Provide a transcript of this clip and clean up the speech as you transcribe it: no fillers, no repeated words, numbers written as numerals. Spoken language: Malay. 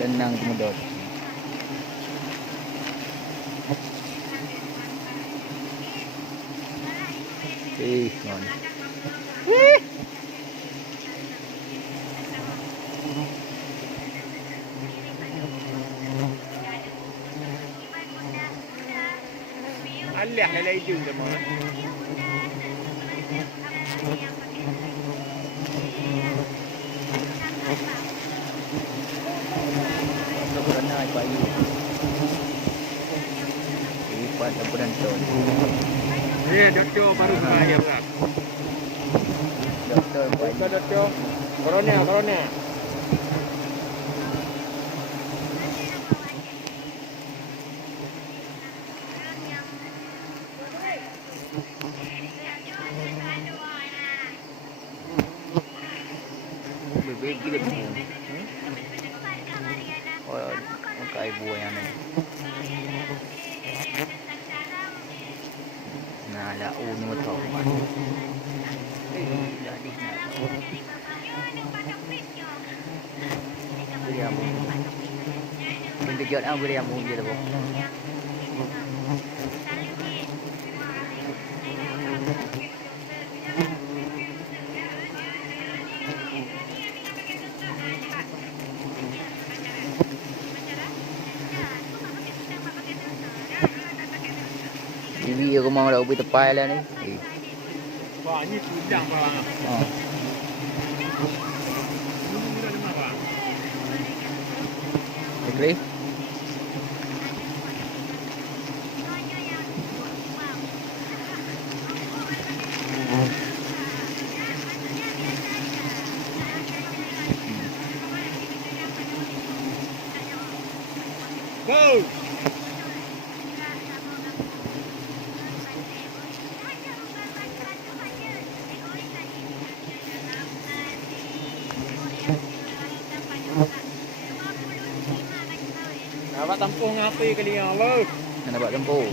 Lenang kemedot. Mon. Alah lalai itu semua. Kerana bayu. Lipat penonton. Ni doktor baru saya berat. Doktor bayu. Doktor. Corona. Bebek gila tu. Oh, kai buah yang ni. Nah, lah ni betul. Jadi beri amu. Benda jod am beri amu je tu. TV rumah dah ubi tepai lah ni. Wah, ni tudang bang. Oh. Okey. Go. Awak tampung apa kali yang Allah? Nak buat tempur.